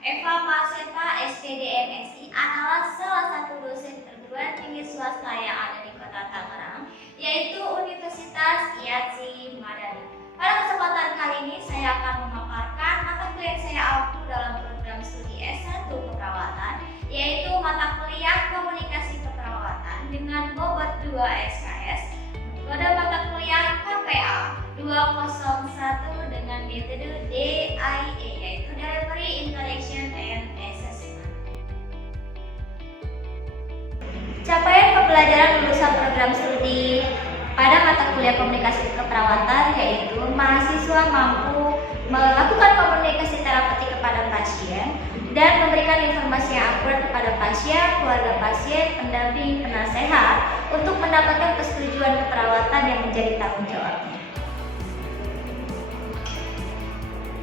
Eva Maseta, SPDMSI adalah salah satu dosen perguruan tinggi swasta yang ada di Kota Tangerang, yaitu Universitas IATSI Madani. Pada kesempatan kali ini, saya akan memaparkan mata kuliah yang saya ampu dalam program studi S1 Keperawatan, yaitu mata kuliah Komunikasi Keperawatan dengan bobot 2 SKS, kode mata kuliah KPA 201 dengan metode DIA, yaitu Delivery, Interaction, and Assessment. Capaian pembelajaran lulusan program studi pada mata kuliah komunikasi keperawatan yaitu mahasiswa mampu melakukan komunikasi terapeutik kepada pasien dan memberikan informasi yang akurat kepada pasien, keluarga pasien, pendamping, penasehat untuk mendapatkan persetujuan keperawatan yang menjadi tanggung jawabnya.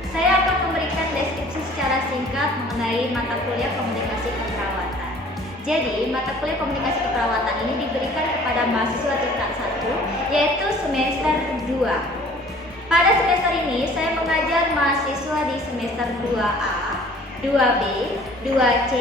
Saya akan memberikan deskripsi secara singkat mengenai mata kuliah komunikasi keperawatan. Jadi, mata kuliah komunikasi keperawatan ini diberikan kepada mahasiswa tingkat 1, yaitu semester 2. Pada semester ini, saya mengajar mahasiswa di semester 2A, 2B, 2C,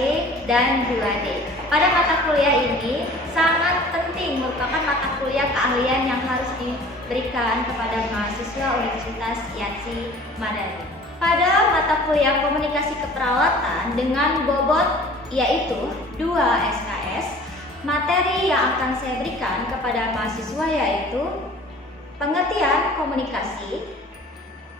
dan 2D. Pada mata kuliah ini sangat penting, merupakan mata kuliah keahlian yang harus diberikan kepada mahasiswa Universitas IATSI Madani. Pada mata kuliah komunikasi keperawatan dengan bobot yaitu 2 SKS, materi yang akan saya berikan kepada mahasiswa yaitu pengertian komunikasi,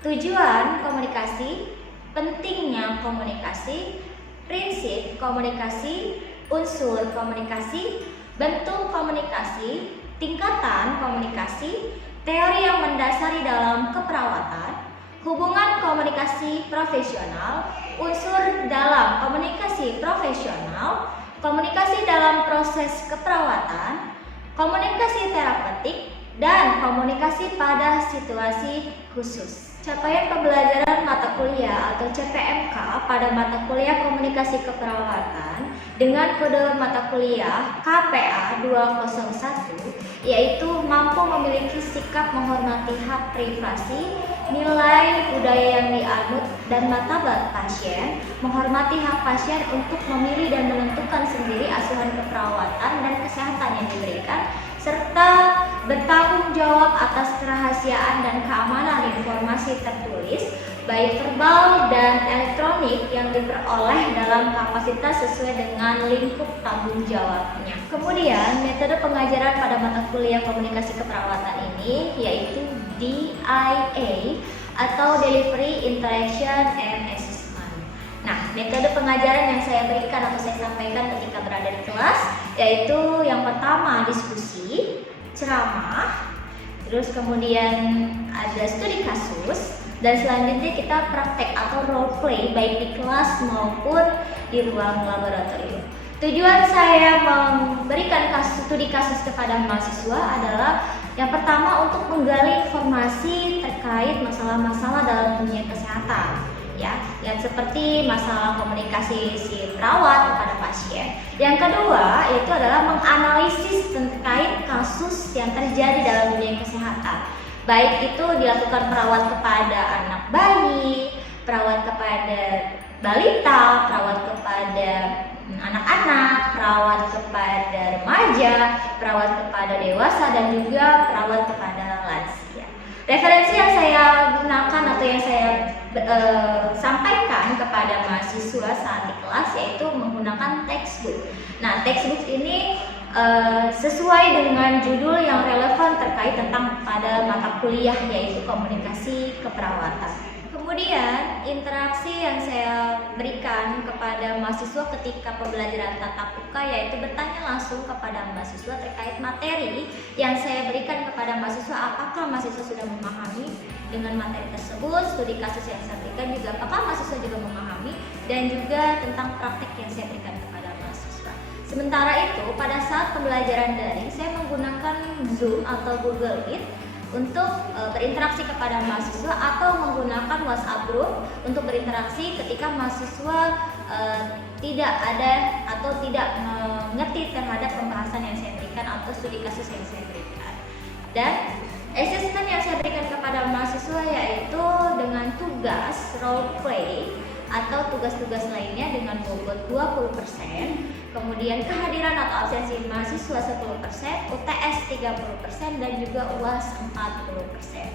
tujuan komunikasi, pentingnya komunikasi, prinsip komunikasi, unsur komunikasi, bentuk komunikasi, tingkatan komunikasi, teori yang mendasari dalam keperawatan, hubungan komunikasi profesional, unsur dalam komunikasi profesional, komunikasi dalam proses keperawatan, komunikasi terapeutik, dan komunikasi pada situasi khusus. Capaian pembelajaran mata kuliah atau CPMK pada mata kuliah komunikasi keperawatan dengan kode mata kuliah KPA 201 yaitu mampu memiliki sikap menghormati hak privasi, nilai budaya yang dianut dan martabat pasien, menghormati hak pasien untuk memilih dan menentukan sendiri asuhan keperawatan dan kesehatan yang diberikan, serta bertanggung jawab atas kerahasiaan dan keamanan informasi tertulis, baik verbal dan elektronik yang diperoleh dalam kapasitas sesuai dengan lingkup tanggung jawabnya. Kemudian, metode pengajaran pada mata kuliah komunikasi keperawatan ini yaitu DIA atau Delivery, Interaction, and Assessment. Nah, metode pengajaran yang saya berikan atau saya sampaikan ketika berada di kelas yaitu yang pertama diskusi, ceramah, terus kemudian ada studi kasus, dan selanjutnya kita praktek atau role play baik di kelas maupun di ruang laboratorium. Tujuan saya memberikan studi kasus kepada mahasiswa adalah yang pertama untuk menggali informasi terkait masalah-masalah dalam dunia kesehatan, ya, yang seperti masalah komunikasi si perawat kepada pasien. Yang kedua yaitu adalah menganalisis terkait kasus yang terjadi dalam dunia kesehatan, baik itu dilakukan perawat kepada anak bayi, perawat kepada balita, perawat kepada anak-anak, perawat kepada remaja, perawat kepada dewasa, dan juga perawat kepada lansia. Referensi yang saya gunakan atau yang saya sampaikan kepada mahasiswa saat di kelas yaitu menggunakan textbook. Nah, textbook ini sesuai dengan judul yang relevan terkait tentang pada mata kuliah yaitu komunikasi keperawatan. Kemudian interaksi yang saya berikan kepada mahasiswa ketika pembelajaran tatap muka yaitu bertanya langsung kepada mahasiswa terkait materi yang saya berikan kepada mahasiswa, apakah mahasiswa sudah memahami dengan materi tersebut, studi kasus yang saya berikan juga apakah mahasiswa juga memahami, dan juga tentang praktek yang saya berikan kepada mahasiswa. Sementara itu pada saat pembelajaran daring saya menggunakan Zoom atau Google Meet untuk berinteraksi kepada mahasiswa atau menggunakan WhatsApp group untuk berinteraksi ketika mahasiswa tidak ada atau tidak mengerti terhadap pembahasan yang saya berikan atau studi kasus yang saya berikan. Dan asesmen yang saya berikan kepada mahasiswa yaitu dengan tugas role play atau tugas-tugas lainnya dengan bobot 20%, kemudian kehadiran atau absensi mahasiswa 10%, UTS 30%, dan juga UAS 40%.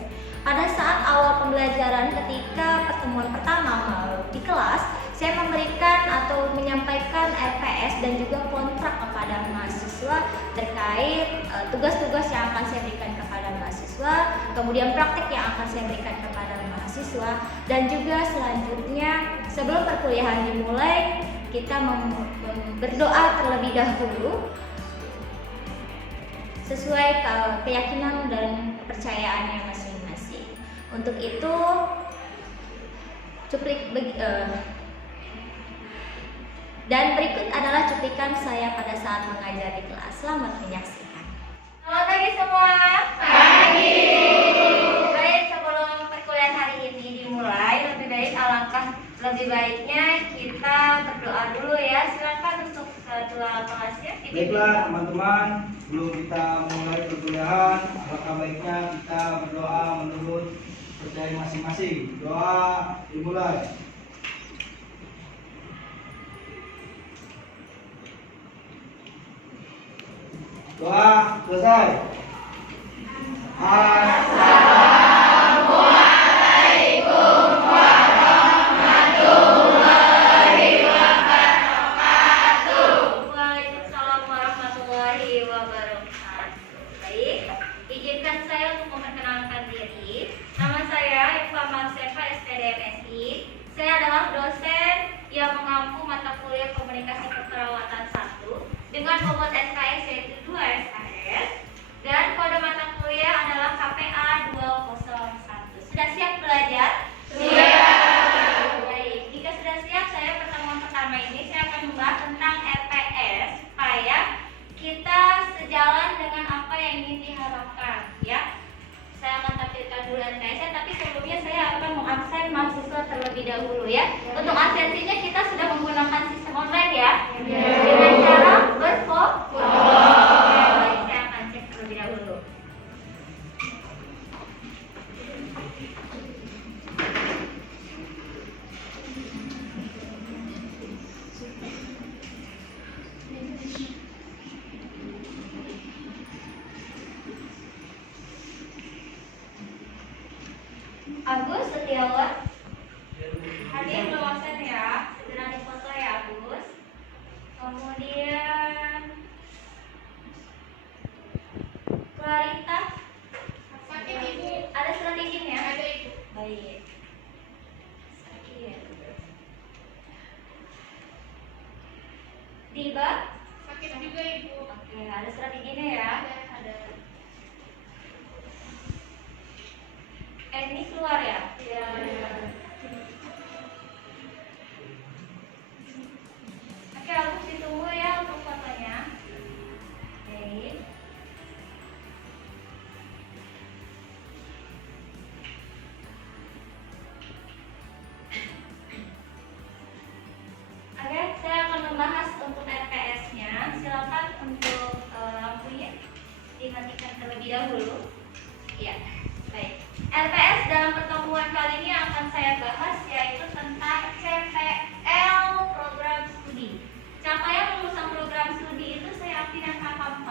Pada saat awal pembelajaran ketika pertemuan pertama di kelas, saya memberikan atau menyampaikan RPS dan juga kontrak kepada mahasiswa terkait tugas-tugas yang akan saya berikan kepada mahasiswa, kemudian praktik yang akan saya berikan kepada mahasiswa, dan juga selanjutnya sebelum perkuliahan dimulai kita berdoa terlebih dahulu sesuai keyakinan dan kepercayaannya masing-masing. Untuk itu dan berikut adalah cuplikan saya pada saat mengajar di kelas. Selamat menyaksikan. Selamat pagi semua. Pagi. Baik, sebelum perkuliahan hari ini dimulai, lebih baiknya kita berdoa dulu ya. Silakan untuk ketua kelasnya. Baiklah teman-teman, sebelum kita mulai perkuliahan, alangkah baiknya kita berdoa menurut percaya masing-masing. Doa dimulai. Doa selesai. Assalamualaikum warahmatullahi wabarakatuh. Waalaikumsalam warahmatullahi wabarakatuh. Baik, izinkan saya untuk memperkenalkan diri. Nama saya Eva Marsefa, SPD MSI. Saya adalah dosen yang mengampu mata kuliah Komunikasi Keperawatan 1 dengan bobot SKS yaitu 2 SKS, dan kode mata kuliah adalah KPA 201. Sudah siap belajar? Siap. Baik, jika sudah siap, saya pertemuan pertama ini saya akan membahas tentang RPS supaya kita sejalan dengan apa yang ingin diharapkan ya. Saya akan tampilkan dulu RPS-nya, tapi sebelumnya saya akan mengabsen mahasiswa terlebih dahulu ya. Untuk absensinya kita sudah menggunakan sistem online ya. Dengan cara berfoto. Baik, saya akan cek terlebih dahulu. Agus Setiawan, hadir belum absen ya, segera difoto ya Agus. Kemudian Clarita, Sakit ibu. ada surat izin ya? Ada ibu. Baik. Sakit. Diba, Sakit juga ibu. oke, ada surat izinnya ya? Ada. Ini keluar ya? Iya. Oke, Agus ditunggu ya untuk fotonya. Baik. Oke, saya akan membahas untuk RPS-nya. Silakan untuk lampunya dimatikan terlebih dahulu. Iya, baik. RPS dalam pertemuan kali ini akan saya bahas yaitu tentang CPL program studi. Capaian lulusan program studi itu saya arti dan KK4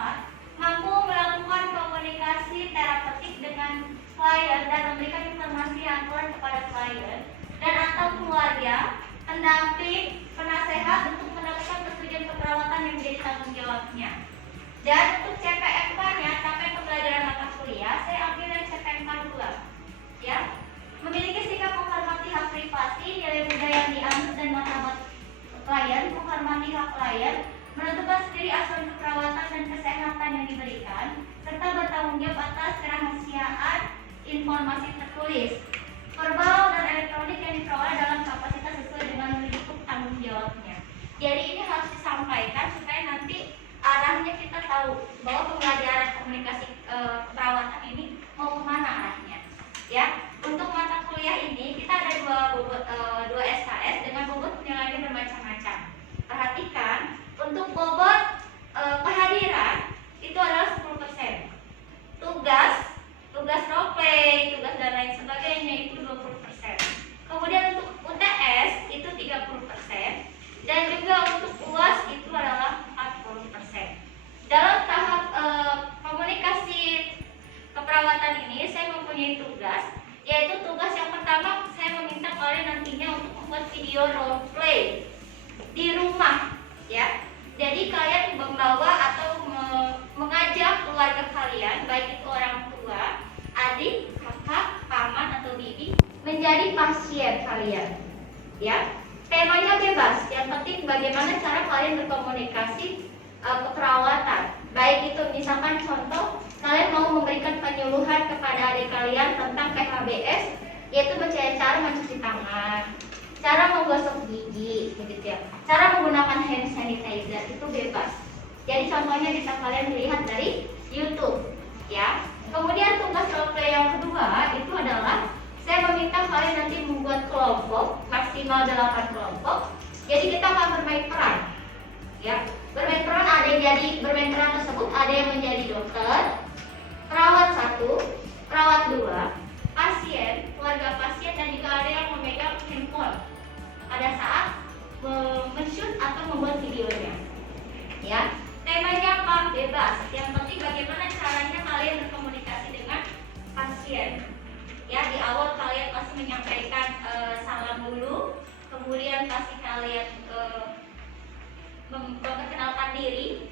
mampu melakukan komunikasi terapeutik dengan klien dan memberikan informasi yang akurat kepada klien dan atau keluarga, pendamping, penasehat untuk mendapatkan persetujuan keperawatan yang menjadi tanggung jawabnya. Dan untuk CPMK-nya, capaian pembelajaran mata kuliah, saya ambil dari CPMK 2. Ya, memiliki sikap menghormati hak privasi, nilai budaya yang dianut dan martabat klien, menghormati hak klien, menentukan sendiri asuhan keperawatan dan kesehatan yang diberikan, serta bertanggung jawab atas kerahasiaan informasi tertulis, verbal dan elektronik yang diperoleh dalam kapasitas sesuai dengan lingkup tanggung jawabnya. Jadi ini harus disampaikan supaya nanti arahnya kita tahu bahwa pembelajaran komunikasi keperawatan ini mau kemana arahnya. Ya, untuk mata kuliah ini kita ada dua SKS dengan bobot penilaian bermacam-macam. Perhatikan, untuk bobot kehadiran itu adalah 10%. Tugas role play, tugas dan lain sebagainya itu 20%. Kemudian untuk UTS itu Dan juga untuk UAS itu adalah 40%. Dalam tahap komunikasi keperawatan ini saya mempunyai tugas, yaitu tugas yang pertama saya meminta kalian nantinya untuk membuat video role play di rumah, ya. Jadi kalian membawa atau mengajak keluarga kalian, baik itu orang tua, adik, kakak, paman atau bibi, menjadi pasien kalian, ya. Temanya bebas, yang penting bagaimana cara kalian berkomunikasi keperawatan. Baik itu misalkan contoh kalian mau memberikan penyuluhan kepada adik kalian tentang PHBS, yaitu cara mencuci tangan, cara menggosok gigi, begitu ya. Cara menggunakan hand sanitizer itu bebas. Jadi contohnya bisa kalian lihat dari YouTube, ya. Kemudian tugas role play yang kedua itu adalah saya meminta kalian nanti membuat kelompok maksimal 8 kelompok. Jadi kita akan bermain peran, ya. Bermain peran ada yang jadi bermain peran tersebut ada yang menjadi dokter, perawat 1, perawat 2, pasien, keluarga pasien, dan juga ada yang memegang handphone pada saat men-shoot atau membuat videonya, ya. Temanya apa? Bebas. Yang penting bagaimana caranya kalian berkomunikasi dengan pasien. Ya, di awal kalian pasti menyampaikan salam dulu, kemudian pasti kalian memperkenalkan diri,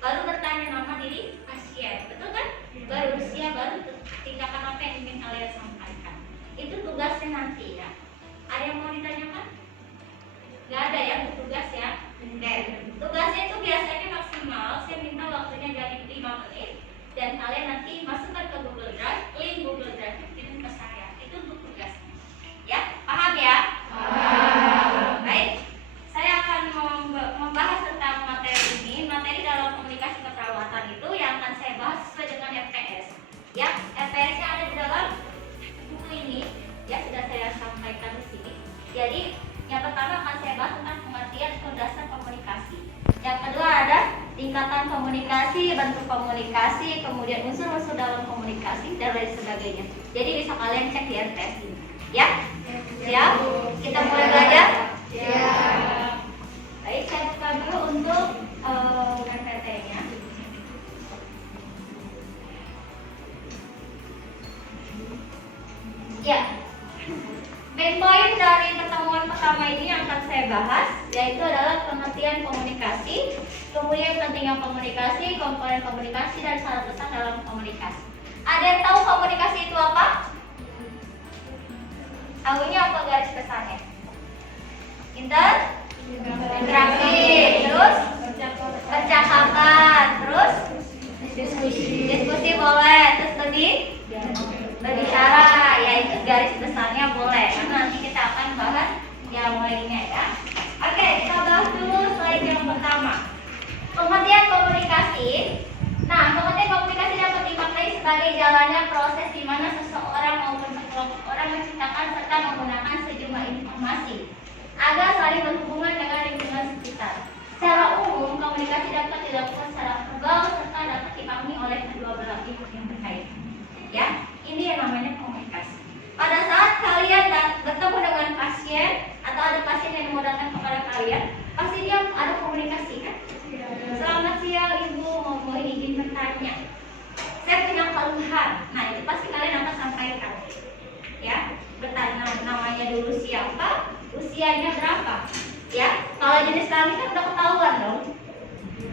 baru bertanya nama diri pasien, betul kan? Baru usia, baru tindakan apa yang ingin kalian sampaikan. Itu tugasnya nanti, ya. Ada yang mau ditanyakan? Gak ada ya, tugas ya. Oke. Tugasnya itu biasanya maksimal, saya minta waktunya jadi 5 menit, dan kalian nanti masukkan ke Google Drive, link Google Drive kirim ke saya. Itu untuk tugasnya. Ya, paham ya? Paham. Baik. Saya akan membahas tentang materi ini. Materi dalam komunikasi keperawatan itu yang akan saya bahas sesuai dengan FPS. Ya, FPS-nya ada di dalam buku ini. Ya, sudah saya sampaikan di sini. Jadi, yang pertama akan saya bahas tentang pengertian atau dasar komunikasi. Yang kedua ada tingkatan komunikasi, bentuk komunikasi, kemudian unsur-unsur dalam komunikasi, dan lain sebagainya. Jadi bisa kalian cek di RTS ini. Ya? Siap? Kita mulai belajar? Siap. Baik, saya buka dulu untuk PPT-nya. Ya. Main point dari pertemuan pertama ini yang akan saya bahas yaitu adalah pengertian komunikasi, kemudian pentingnya komunikasi, komponen komunikasi, dan syarat pesan dalam komunikasi. Ada yang tahu komunikasi itu apa? Tahunya apa garis besarnya? Interaksi, terus percakapan, terus diskusi boleh, terus berbicara, ya itu garis besarnya boleh. Karena nanti kita akan bahas yang lainnya, ya. Oke, kita bahas dulu slide yang pertama. Pengertian komunikasi. Nah, pengertian komunikasi dapat dimaknai sebagai jalannya proses di mana seseorang maupun sekelompok orang menciptakan serta menggunakan sejumlah informasi agar saling berhubungan dengan lingkungan sekitar. Secara umum, komunikasi dapat dilakukan secara verbal serta dapat dipahami oleh kedua belah pihak yang berkaitan. Ya, ini yang namanya komunikasi. Pada saat kalian bertemu dengan pasien atau ada pasien yang mau datang kepada kalian, pasti dia ada komunikasi kan? Selamat siang ibu, mau izin bertanya. Saya punya keluhan. Nah, itu pasti kalian akan sampaikan. Ya, bertanya namanya dulu siapa, usianya berapa. Ya, kalau jenis kami kan udah ketahuan dong.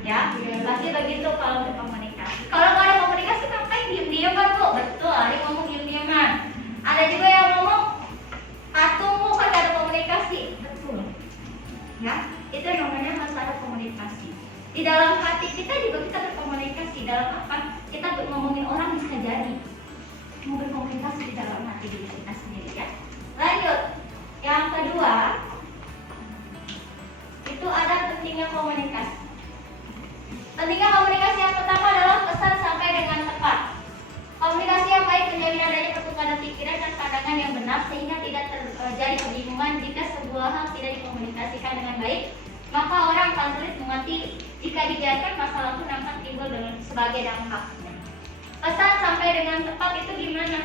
Ya, pasti begitu kalau berkomunikasi. Kalau nggak ada komunikasi, ngapain diem-dieman kok? Betul, ada ngomong diem-dieman. Ada juga yang ngomong patung kan gak ada komunikasi. Betul. Ya, itu namanya harus ada komunikasi. Di dalam hati kita juga kita berkomunikasi. Dalam apa? Kita ngomongin orang bisa jadi. Mau berkomunikasi di dalam hati diri kita sendiri, ya. Lanjut. Yang kedua, itu ada pentingnya komunikasi. Pentingnya komunikasi yang pertama adalah pesan sampai dengan tepat. Komunikasi yang baik menjamin adanya pertukaran pikiran dan pandangan yang benar sehingga tidak terjadi kebingungan jika sebuah hal tidak dikomunikasikan dengan baik. Maka orang akan sulit mengerti jika dibiarkan masalah pun akan timbul sebagai dampaknya. Pesan sampai dengan tepat itu gimana?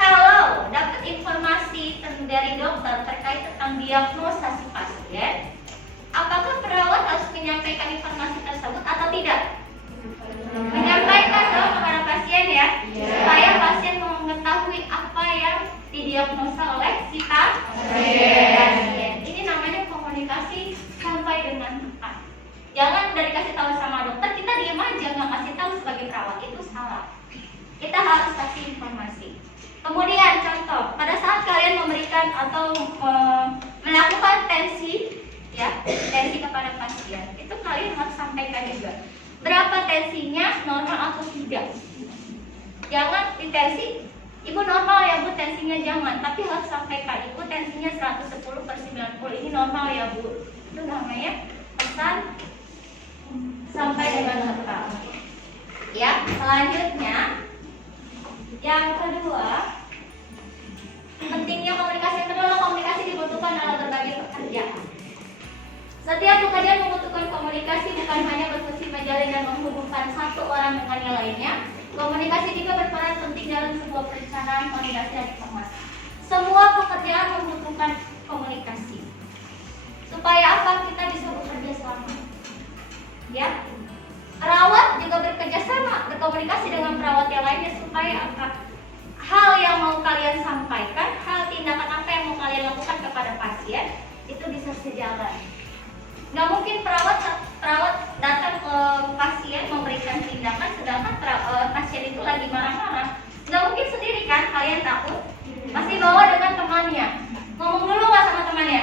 Kalau dapat informasi dari dokter terkait tentang diagnosa si pasien, apa didiagnosa oleh si pasien. Ini namanya komunikasi sampai dengan tepat. Jangan udah dikasih tahu sama dokter kita diam aja nggak kasih tahu sebagai perawat, itu salah. Kita harus kasih informasi. Kemudian contoh, pada saat kalian memberikan atau melakukan tensi, ya, tensi kepada pasien, itu kalian harus sampaikan juga berapa tensinya, normal atau tidak. Jangan ditensi, ibu normal ya bu, tensinya jangan, tapi harus sampaikan, ibu tensinya 110/90, ini normal ya bu. Itu namanya pesan sampai dengan lengkap. Ya, selanjutnya yang kedua, pentingnya komunikasi. Yang kedua, komunikasi dibutuhkan dalam berbagai pekerjaan. Setiap pekerjaan membutuhkan komunikasi, bukan hanya berfungsi menjalin dan menghubungkan satu orang dengan yang lainnya. Komunikasi juga berperan penting dalam sebuah perencanaan, koordinasi, dan informasi. Semua pekerjaan membutuhkan komunikasi. Supaya apa? Kita bisa bekerja sama. Ya, perawat juga bekerja sama, berkomunikasi dengan perawat yang lainnya supaya apa? Hal yang mau kalian sampaikan, hal tindakan apa yang mau kalian lakukan kepada pasien itu bisa sejalan. Nggak mungkin perawat datang ke pasien memberikan tindakan sedangkan pasien itu lagi marah-marah. Nggak mungkin sendiri kan, kalian takut? Pasti bawa dengan temannya. Ngomong dulu nggak sama temannya?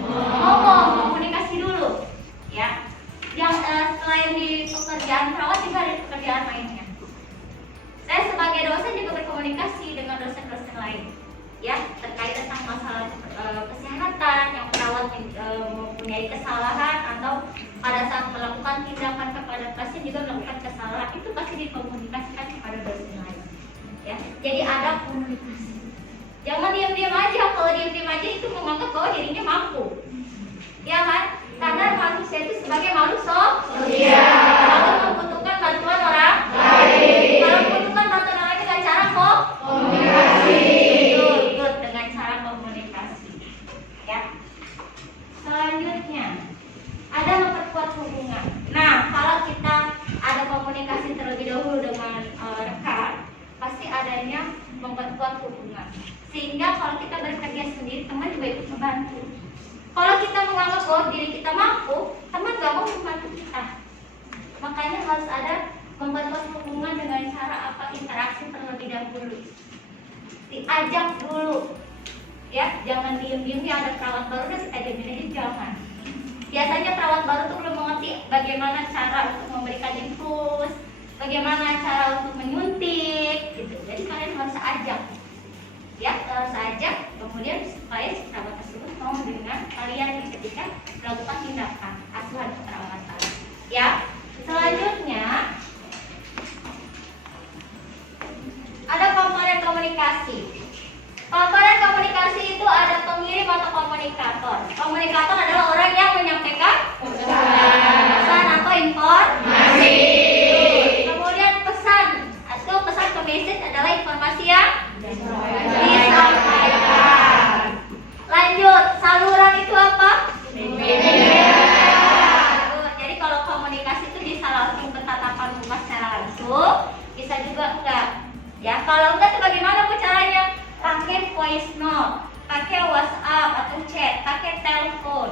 Ngomong, komunikasi dulu. Ya. Yang selain di pekerjaan perawat juga ada pekerjaan lainnya. Saya sebagai dosen juga berkomunikasi dengan dosen-dosen lain, ya, terkait tentang masalah kesehatan yang perawat mempunyai kesalahan atau pada saat melakukan tindakan kepada pasien juga melakukan kesalahan, itu pasti dikomunikasikan kepada dosen lain. Ya, jadi ada komunikasi. Jangan diam-diam aja. Kalau diam-diam aja itu menganggap bahwa dirinya mampu, ya kan? Karena manusia itu sebagai makhluk sosial, kalau membutuhkan bantuan orang lain. Kalau membutuhkan bantuan orang lain dengan cara komunikasi. Ikut dengan cara komunikasi. Ya. Selanjutnya ada memperkuat hubungan. Nah, kalau kita ada komunikasi terlebih dahulu dengan rekan, pasti adanya memperkuat hubungan. Sehingga kalau kita bekerja sendiri, teman juga ikut membantu. Kalau kita menganggap bahwa diri kita mampu, teman gak mau membantu kita. Makanya harus ada memperkuat hubungan dengan cara apa? Interaksi terlebih dahulu. Diajak dulu. Ya, jangan diem-diemnya ada perawat baru dan kita diemin aja, jangan. Biasanya perawat baru tuh belum mengerti bagaimana cara untuk memberikan infus, bagaimana cara untuk menyuntik, gitu. Jadi kalian harus ajak. Ya, harus ajak, kemudian supaya si perawat tersebut mau dengan kalian ketika melakukan tindakan asuhan keperawatan. Ya, selanjutnya ada komponen komunikasi. Komponen komunikasi itu ada pengirim atau komunikator. Komunikator adalah orang yang menyampaikan pesan atau informasi. Kemudian pesan atau pesan ke message adalah informasi yang disampaikan. Lanjut, saluran itu apa? Jadi kalau komunikasi itu bisa langsung bertatapan muka secara langsung, bisa juga enggak. Ya, kalau enggak itu bagaimana bu caranya? Pakai voice note, pakai WhatsApp atau chat, pakai telepon,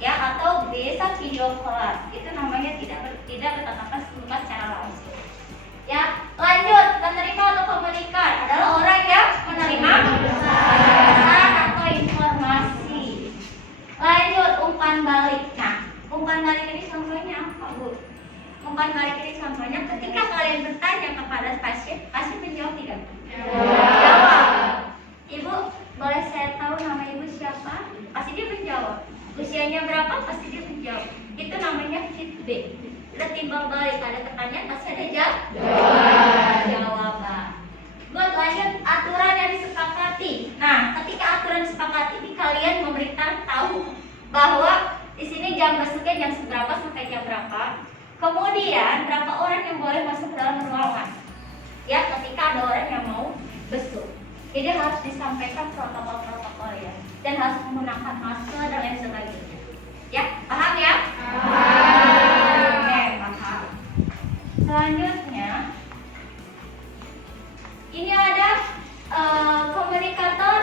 ya, atau bisa video call. Itu namanya tidak bertatapan muka secara langsung. Ya, lanjut, penerima atau komunikan adalah orang yang menerima pesan atau informasi. Lanjut, umpan balik. Nah, umpan balik ini contohnya apa bu? Umpan balik ini contohnya ketika kalian bertanya kepada pasien, pasien menjawab tidak? Jawab. Ibu, boleh saya tahu nama ibu siapa? Pasti dia menjawab. Usianya berapa? Pasti dia menjawab. Itu namanya feedback. Ada timbal balik, ada pertanyaan, pasti ada jawaban. Buat lanjut, aturan yang disepakati. Nah, ketika aturan disepakati, ini kalian memberitahu bahwa di sini jam masuknya jam seberapa sampai jam berapa. Kemudian berapa orang yang boleh masuk ke dalam ruangan. Ya, ketika ada orang yang mau besuk. Jadi harus disampaikan protokol-protokol ya, dan harus menggunakan masker dan lain sebagainya. Ya, paham ya? Oke, paham. Selanjutnya, ini ada komunikator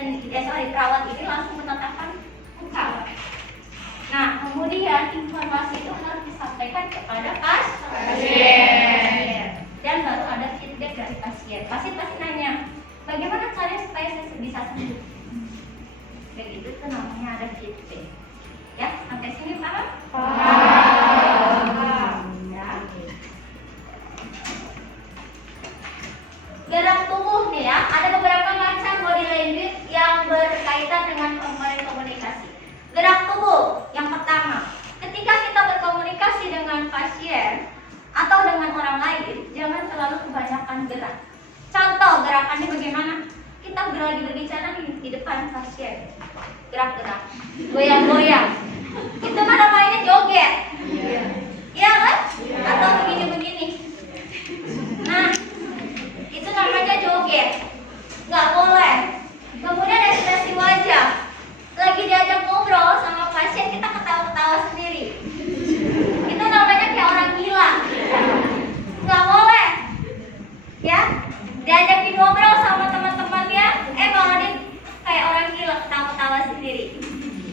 perawat ini langsung menetapkan muka. Nah, kemudian informasi itu harus disampaikan kepada pasien. Dan baru ada feedback dari pasien. Pasien pasti nanya, bagaimana caranya supaya saya bisa sembuh? Begitu itu namanya ada feedback. Ya, sampai sini paham? Paham. Ya. Gerak tubuh nih ya, ada beberapa macam body language yang berkaitan dengan komunikasi. Gerak tubuh yang pertama, ketika kita berkomunikasi dengan pasien atau dengan orang lain, jangan terlalu kebanyakan gerak. Contoh gerakannya bagaimana? Kita lagi berbicara di depan pasien, gerak-gerak, goyang-goyang. Itu mah namanya joget, iya kan? Atau begini-begini. Nah, itu namanya joget, nggak boleh. Kemudian ekspresi wajah, lagi diajak ngobrol sama pasien kita ketawa-ketawa sendiri. Itu namanya kayak orang gila, nggak boleh. Ya, diajakin ngobrol sama teman-temannya, malah dia kayak orang gila ketawa-ketawa sendiri.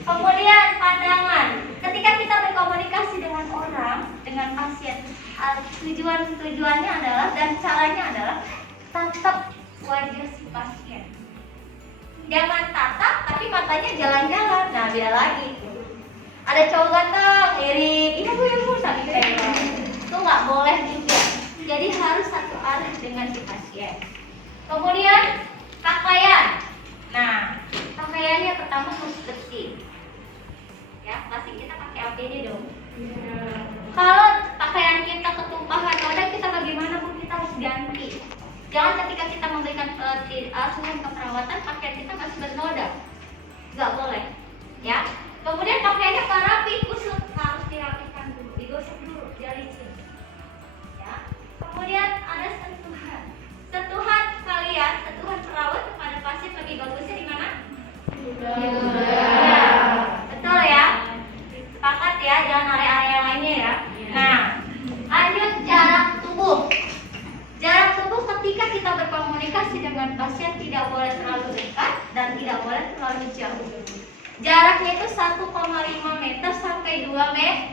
Kemudian pandangan, ketika kita berkomunikasi dengan orang, dengan pasien, tujuannya adalah dan caranya adalah tatap wajah si pasien. Jangan tatap tapi matanya jalan-jalan. Nah, beda lagi. Ada cowok ganteng, lirik, iya bu, sambil tengok. Itu nggak boleh juga. Jadi harus satu arah dengan si pasien. Kemudian pakaian. Nah, pakaiannya pertama harus bersih. Ya, pasti kita pakai APD dong. Kalau pakaian kita ketumpahan noda, kita bagaimana bu? Kita harus ganti. Jangan ketika kita memberikan asuhan keperawatan pakaian kita masih bernoda, nggak boleh. Ya. Kemudian pakaiannya rapi, kusut harus dirapikan dulu, digosok dulu, dilicin. Ya. Kemudian ada sentuhan. Sentuhan kalian, sentuhan perawat kepada pasien lebih bagusnya di mana? Ya. Betul ya. Sepakat ya, jangan area-area lainnya ya. Nah, lanjut jarak tubuh. Jarak tubuh ketika kita berkomunikasi dengan pasien tidak boleh terlalu dekat dan tidak boleh terlalu jauh. Jaraknya itu 1,5 meter sampai 2 meter.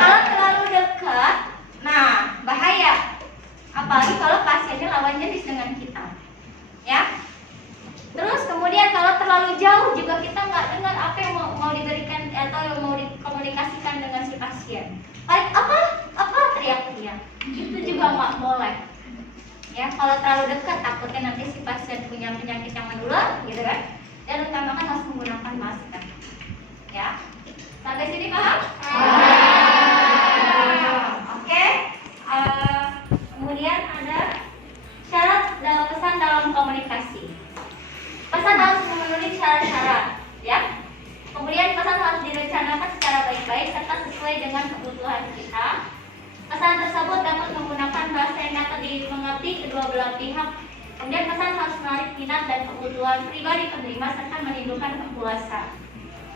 Kalau terlalu dekat, nah bahaya. Apalagi kalau pasiennya lawan jenis dengan kita. Ya. Terus kemudian kalau terlalu jauh juga kita nggak dengar apa yang mau diberikan atau yang mau dikomunikasikan dengan si pasien. Baik apa teriak-teriak. Itu juga nggak boleh. Ya, kalau terlalu dekat takutnya nanti si pasien punya penyakit yang menular, gitu kan? Dan utamakan harus menggunakan masker. Ya, sampai sini paham? Oke. Kemudian ada syarat dalam pesan dalam komunikasi. Pesan harus memenuhi syarat-syarat, ya. Kemudian pesan harus direncanakan secara baik-baik serta sesuai dengan kebutuhan kita. Pesan tersebut dapat menggunakan bahasa yang dapat dimengerti kedua belah pihak. Kemudian pesan harus menarik minat dan kebutuhan pribadi penerima serta menimbulkan kepuasan.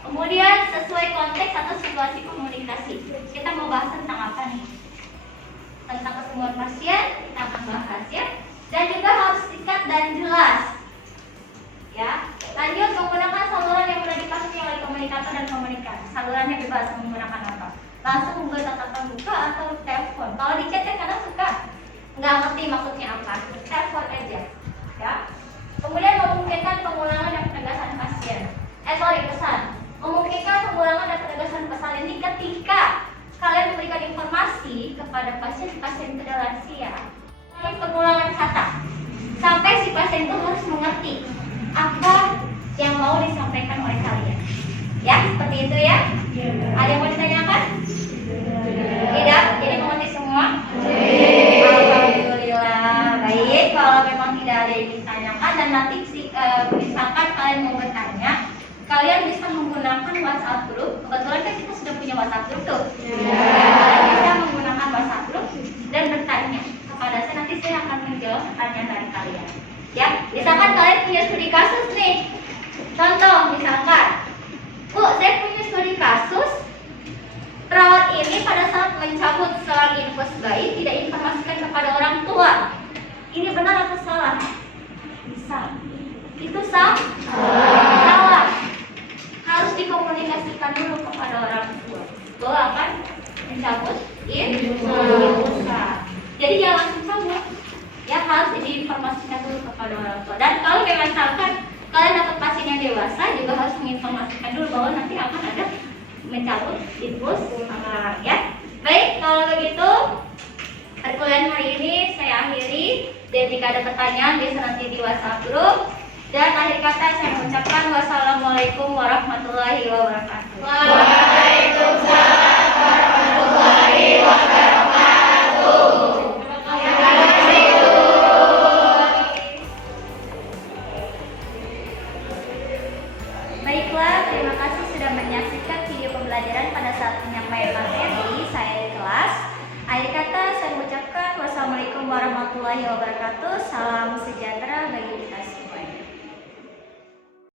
Kemudian sesuai konteks atau situasi komunikasi. Kita mau bahas tentang apa nih? Tentang kesembuhan pasien, kita akan bahas ya. Dan juga harus singkat dan jelas. Ya. Lanjut, menggunakan saluran yang mudah dipahami oleh komunikator dan komunikan. Salurannya bebas menggunakan apa? Langsung membuat tatapan muka atau telepon. Kalau di chat kan kadang suka nggak ngerti maksudnya apa, telepon aja. Ya. Kemudian memungkinkan pengulangan dan penegasan pasien. Pesan. Memungkinkan pengulangan dan penegasan pesan ini ketika kalian memberikan informasi kepada pasien itu lansia. Pengulangan kata sampai si pasien itu harus mengerti apa yang mau disampaikan oleh kalian. Ya, seperti itu ya. Ada yang mau ditanyakan? Tidak? Jadi mengerti semua? Alhamdulillah. Baik, kalau memang tidak ada yang ditanyakan dan nanti misalkan kalian mau bertanya, kalian bisa menggunakan WhatsApp group. Kebetulan kan kita sudah punya WhatsApp group tuh. Kalian bisa menggunakan WhatsApp group dan bertanya kepada saya, nanti saya akan menjawab pertanyaan dari kalian. Ya, misalkan kalian punya studi kasus nih. Contoh, misalkan, Bu, saya punya studi kasus. Perawat ini pada saat mencabut seorang infus bayi tidak informasikan kepada orang tua. Ini benar atau salah? Bisa. Itu salah. oleh orang tua. Dan kalau misalkan kalian dapat pasien yang dewasa juga harus menginformasikan dulu bahwa nanti akan ada mencabut infus ya. Baik, kalau begitu perkuliahan hari ini saya akhiri. Dan jika ada pertanyaan bisa nanti di WhatsApp grup. Dan akhir kata saya mengucapkan wassalamualaikum warahmatullahi wabarakatuh. Waalaikumsalam warahmatullahi wabarakatuh. Baiklah, terima kasih sudah menyaksikan video pembelajaran pada saat penyampaian materi saya di kelas. Akhir kata saya mengucapkan wassalamualaikum warahmatullahi wabarakatuh. Salam sejahtera bagi kita